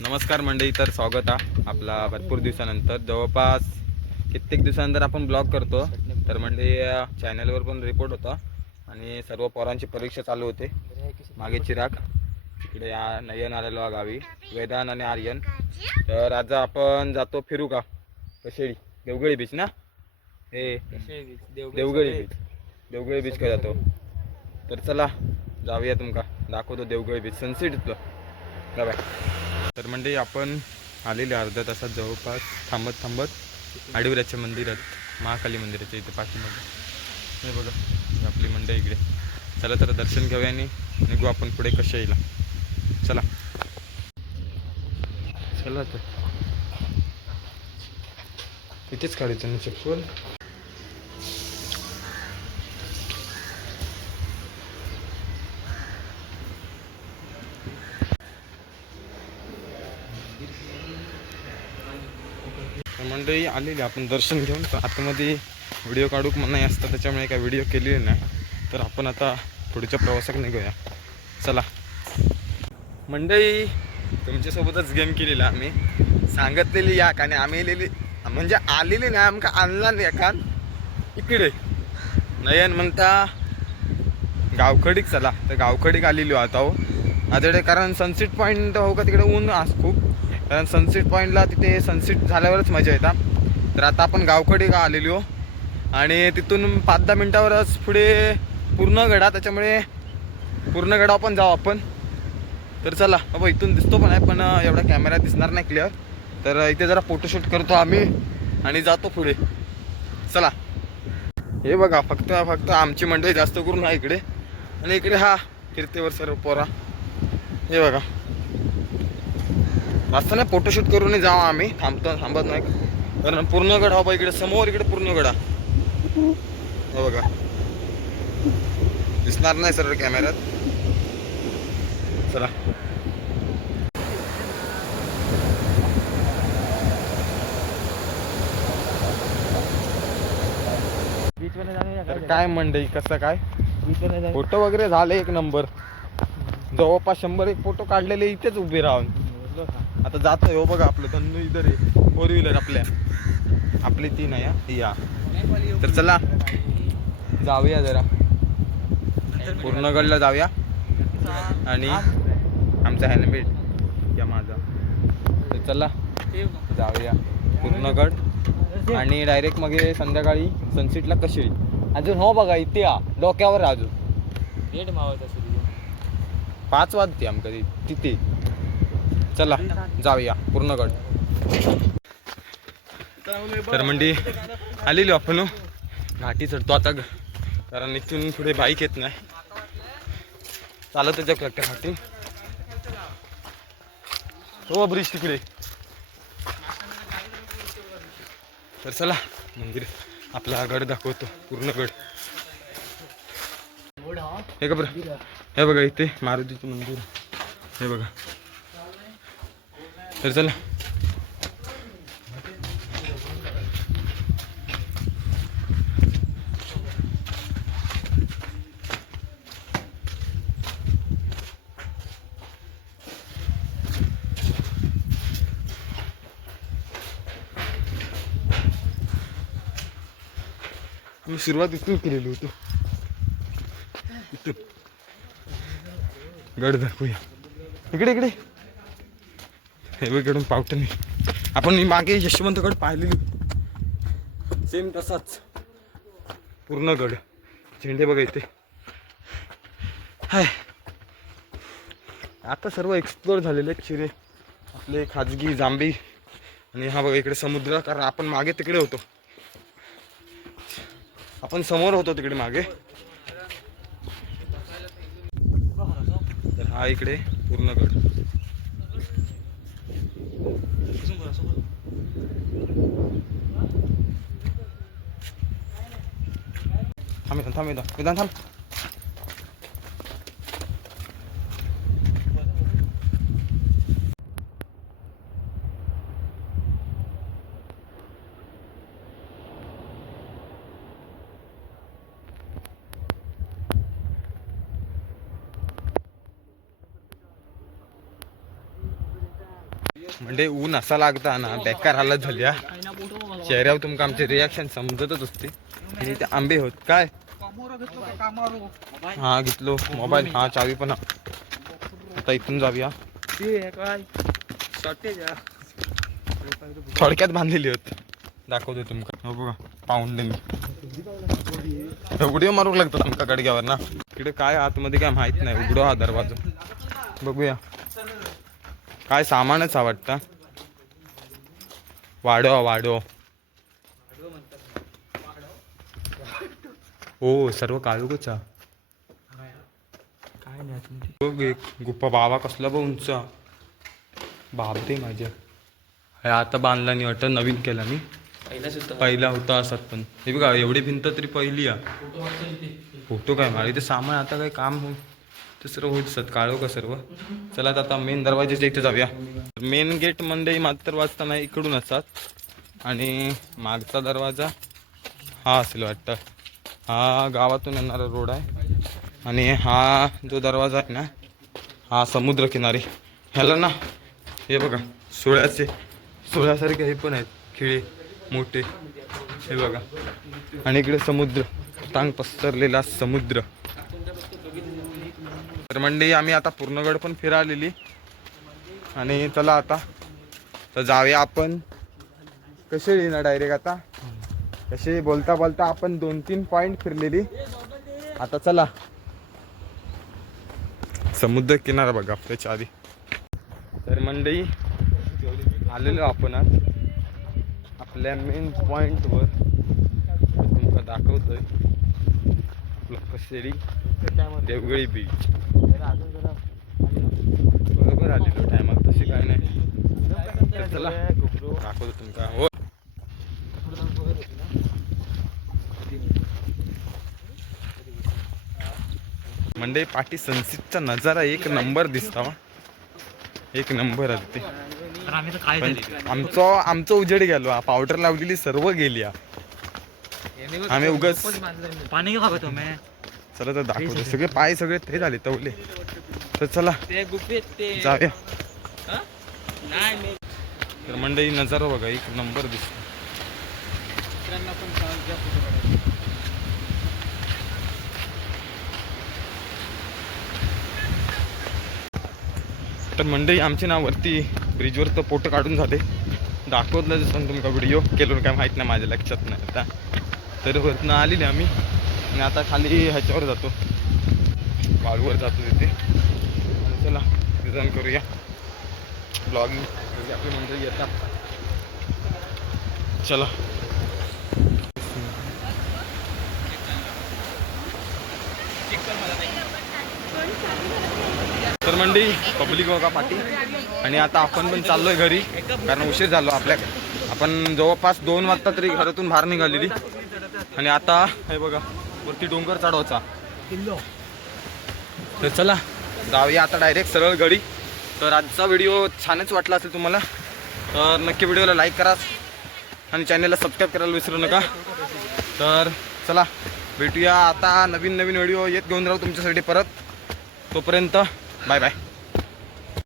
नमस्कार मंडळी, तर स्वागत आहे आपला भरपूर दिवसानंतर, जवळपास कित्येक दिवसानंतर आपण ब्लॉग करतो. तर मंडळी चॅनलवर पण रिपोर्ट होता आणि सर्व पोरांची परीक्षा चालू होते. मागे चिराग तिकडे नयन आलेलो गावी, वेदान आणि आर्यन. तर आज आपण जातो फिरू का कशेळी देवगळी बीच ना, हे देवगळी बीच, देवगळी बीच का जातो. तर चला जाऊया, तुमका दाखवतो देवगळी बीच सनसेट इथलं. बाय. तर म्हणजे आपण आलेले अर्ध्या तासात जवळपास थांबत आडिवऱ्याच्या मंदिरात, महाकाली मंदिराच्या इथे पाठीमध्ये. हे बघा ही आपली मंडई इकडे. चला तर दर्शन घेऊया आणि निघू आपण पुढे कशेळीला. चला चला तर इथेच काढायचं ना चप्पल. मंडळी आलेली आपण दर्शन घेऊन. तर आतमध्ये व्हिडिओ काढूक नाही असतं, त्याच्यामुळे काय व्हिडिओ केलेले नाही. तर आपण आता पुढच्या प्रवासात निघूया. चला मंडळी, तुमच्यासोबतच गेम केलेला आम्ही, सांगितलेली या आणि आम्ही लिहिली म्हणजे आलेली नाही, आमका आणला नाही एखाद इकडे. नयन म्हणता गावखडीक चला, तर गावखडीक आलेली आता हो माझ्याकडे, कारण सनसेट पॉईंट हो का तिकडे ऊन आज खूप, कारण सनसेट पॉईंटला तिथे सनसेट झाल्यावरच मजा येतात. तर आता आपण गावकडे का आलेली हो, आणि तिथून 5-10 मिनटावरच पुढे पूर्णगडा, त्याच्यामुळे पूर्णगडा पण जाऊ आपण. तर चला बाबा, इथून दिसतो पण आहे, पण एवढा कॅमेरा दिसणार नाही क्लिअर. तर इथे जरा फोटोशूट करतो आम्ही आणि जातो पुढे. चला. हे बघा, फक्त आमची मंडळी जास्त करून आहे इकडे, आणि इकडे हा कीर्तीवर सर्व पोरा. हे बघा, जास्त नाही फोटोशूट करून जाऊ आम्ही, थांबत नाही, कारण पूर्णगड हा बा इकडे समोर, इकडे पूर्णगडा. हे बघा, दिसणार नाही सर कॅमेऱ्यात. चला तर काय मंडई कसं काय फोटो वगैरे झाले एक नंबर, जवळपास 100-1 फोटो काढलेले इथेच उभे राहून. आता जातोय हो बघा, आपलं धन्नू इधर आहे, 4 व्हीलर आपली 3 आहे या. तर चला जाऊया जरा पूर्णगडला जाऊया, आणि आमचा हेल्मेट या माझा. तर चला जाऊया पूर्णगड, आणि डायरेक्ट मग संध्याकाळी सनसेटला कशेळी. अजून हो बघा इथे या डोक्यावर अजून रेट मावत असेल 5 वाजते आमका तिथे. चला जाऊया पूर्णगड. तर मंडी आलेली आपण घाटी चढतो आता, कारण इथून पुढे बाईक येत नाही, चालतच जाऊ लागतं घाटी. हो ब्रिज तिकडे. तर चला मंदिर आपला गड दाखवतो, पूर्णगड. हे का बरं, हे बघा इथे मारुतीचं मंदिर, हे बघा. तर चला मी सुरुवात इथून केलेली होती, इथून गड दाखवूया. इकडे इकडे हे बघ, पावटणी आपण मागे यशवंतगड पाहिलेली, सेम तसाच पूर्णगड. झेंडे बघा इथे हाय. आता सर्व एक्सप्लोर झालेले चिरे आपले खाजगी जांभी, आणि हा बघा इकडे समुद्र, कारण आपण मागे तिकडे होतो, आपण समोर होतो तिकडे मागे. तर हा इकडे पूर्णगड. थांब थांब. म्हणजे ऊन असा लागता ना बेकार हालत झाली हा. चेहऱ्यावर तुमका आमचे रिॲक्शन समजतच असते. आणि ते आंबे होत काय हा घेतलो मोबाईल हा चावी पण आता इथून जाऊया. थोडक्यात बांधलेली होत दाखवतो तुमका. हो बघा पाऊंड उड्या मारूक लागतात आमका गडग्यावर ना. इकडे काय आतमध्ये काय माहित नाही. उघडो हा दरवाजा बघूया. काय सामानच हा वाटतं. वाढो हो सर्व काळोखच हा. काय नाही बघ एक गुप्पा बाबा कसला बघ उंच बापरे माझ्या. हे आता बांधला नाही वाटतं नवीन केला मी. पहिला होता असत पण हे बघा एवढी भिंत तरी पहिली या. फोटो काय मला इथे सामान आता काही काम हो ते सर्व होत असत काळो का सर्व. चला आता मेन दरवाजाच्या इथे जाऊया. मेन गेट मध्ये मात्र वाजताना इकडून असतात आणि मागचा दरवाजा हा असेल वाटतं. हा गावातून येणारा रोड आहे आणि हा जो दरवाजा आहे ना हा समुद्र किनारी. ह्याला ना हे बघा सोळ्यासारखे हे पण आहेत खिळे मोठे हे बघा. आणि इकडे समुद्र टांग पसरलेला समुद्र. तर मंडळी आम्ही आता पूर्णगड पण फिरालेली आणि चला आता तर जाऊया आपण. कसे येणार डायरेक्ट आता कसे बोलता बोलता आपण 2-3 पॉइंट फिरलेली. आता चला समुद्र किनारा बघा त्याच्या आधी. तर मंडळी आलेलो आपण आज आपल्या मेन पॉइंटवर. तुमका दाखवतोय कशेरी देवगळी बीच. बरोबर आलेलो टायमात तशी काय नाही. चला दाखवतो तुमका. हो म्हणजे पाठी सनसेटचा नजारा एक नंबर दिसता. एक नंबर असते. आमचं उजेड गेलो. पावडर लावलेली सर्व गेली. आम्ही उगाच पाणी चला तर दाखवतो. सगळे पाय सगळे ते झाले तवले. तर चला जाऊया. तर मंडळी नजारा बघा एक नंबर दिसतो. तर मंडळी आमचे नाव वरती ब्रिजवर तर फोटो काढून झाले. दाखवतलं जसं तुमका व्हिडिओ केलो काय माहीत नाही माझ्या लक्षात नाही आता. तर वरनं आलेले आम्ही आणि आता खाली ह्याच्यावर जातो वाळूवर जातो तिथे. चला रिटर्न करूया ब्लॉगिंग आपली मंडळी येतात. चला तर मंडळी पब्लिक बघा पाठी. आणि आता आपण पण चाललोय घरी कारण उशीर झालो आपल्याकडे. आपण जवळपास 2 वाजता तरी घरातून बाहेर निघालेली. आणि आता हे बघा वरती डोंगर चढवायचा. तर चला जाऊया आता डायरेक्ट सरळ घरी. तर आजचा व्हिडिओ छानच वाटला असेल तुम्हाला तर नक्की व्हिडिओला लाईक करा आणि चॅनलला सबस्क्राईब करायला विसरू नका. तर चला भेटूया आता नवीन व्हिडिओ येत घेऊन राहू तुमच्यासाठी परत. तोपर्यंत बाय बाय.